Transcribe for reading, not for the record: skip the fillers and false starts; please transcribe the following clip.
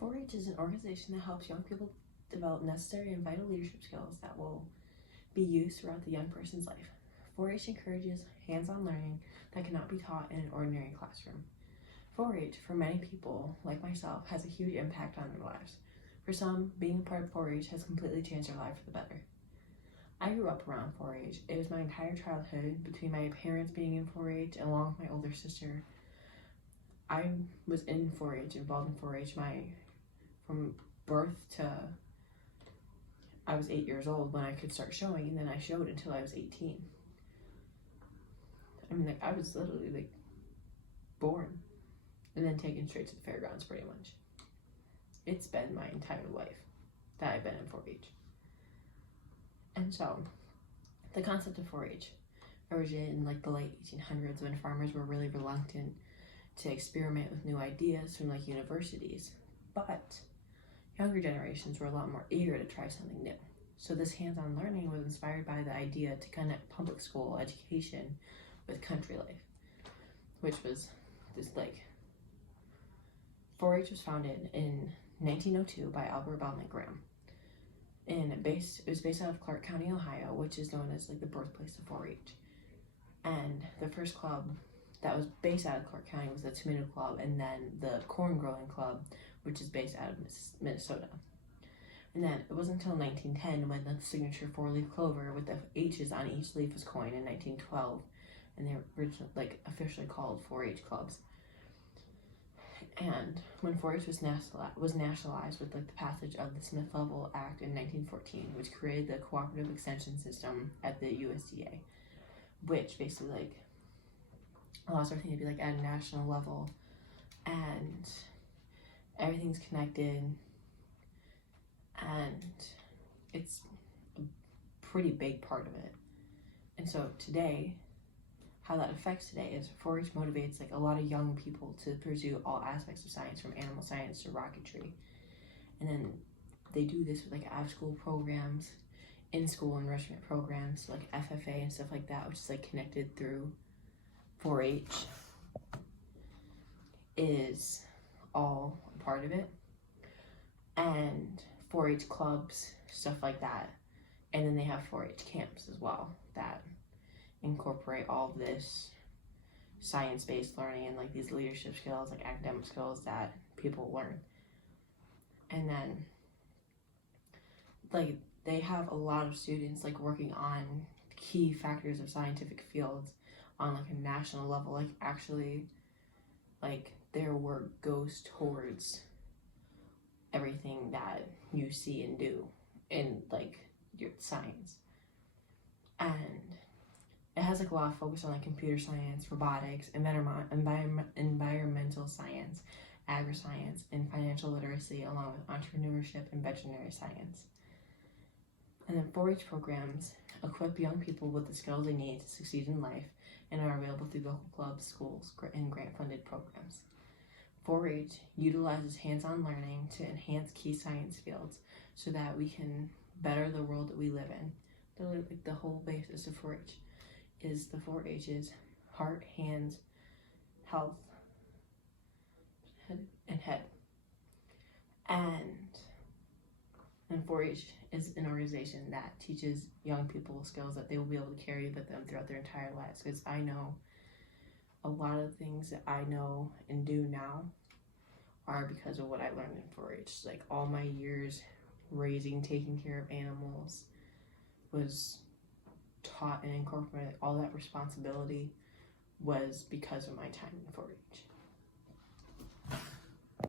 4-H is an organization that helps young people develop necessary and vital leadership skills that will be used throughout the young person's life. 4-H encourages hands-on learning that cannot be taught in an ordinary classroom. 4-H, for many people, like myself, has a huge impact on their lives. For some, being a part of 4-H has completely changed their life for the better. I grew up around 4-H. It was my entire childhood, between my parents being in 4-H and along with my older sister. I was in 4-H, involved in 4-H from birth to I was 8 years old when I could start showing, and then I showed until I was 18. I mean, like, I was literally, like, born and then taken straight to the fairgrounds, pretty much. It's been my entire life that I've been in 4-H. And so, the concept of 4-H originated in, like, the late 1800s when farmers were really reluctant to experiment with new ideas from, like, universities. But younger generations were a lot more eager to try something new. So this hands-on learning was inspired by the idea to connect public school education with country life, which was this, like, 4-H was founded in 1902 by Albert Bellman Graham. And it was based out of Clark County, Ohio, which is known as, like, the birthplace of 4-H. And the first club that was based out of Clark County was the Tomato Club, and then the Corn Growing Club, which is based out of Minnesota. And then it wasn't until 1910 when the signature 4-leaf clover with the H's on each leaf was coined in 1912, and they were originally, like, officially called 4-H clubs. And when 4-H was nationalized with, like, the passage of the Smith-Level Act in 1914, which created the cooperative extension system at the USDA, which basically, like, allows everything to be, like, at a national level, and everything's connected, and it's a pretty big part of it. And so today, how that affects today is 4-H motivates, like, a lot of young people to pursue all aspects of science, from animal science to rocketry. And then they do this with, like, out-of-school programs, in-school enrichment programs, like FFA and stuff like that, which is, like, connected through 4-H, is all a part of it. And 4-H clubs, stuff like that. And then they have 4-H camps as well that incorporate all of this science-based learning and, like, these leadership skills, like academic skills that people learn. And then, like, they have a lot of students, like, working on key factors of scientific fields on, like, a national level. Like, actually, like, their work goes towards everything that you see and do in, like, your science. And it has, like, a lot of focus on, like, computer science, robotics, environmental science, agri-science, and financial literacy, along with entrepreneurship and veterinary science. And then 4-H programs equip young people with the skills they need to succeed in life and are available through local clubs, schools, and grant-funded programs. 4-H utilizes hands-on learning to enhance key science fields so that we can better the world that we live in. Like, the whole basis of 4-H is the 4-H's: heart, hands, health, and head. And 4-H is an organization that teaches young people skills that they will be able to carry with them throughout their entire lives. Because I know a lot of things that I know and do now are because of what I learned in 4-H. Like, all my years raising, taking care of animals was taught and incorporated. All that responsibility was because of my time in 4-H.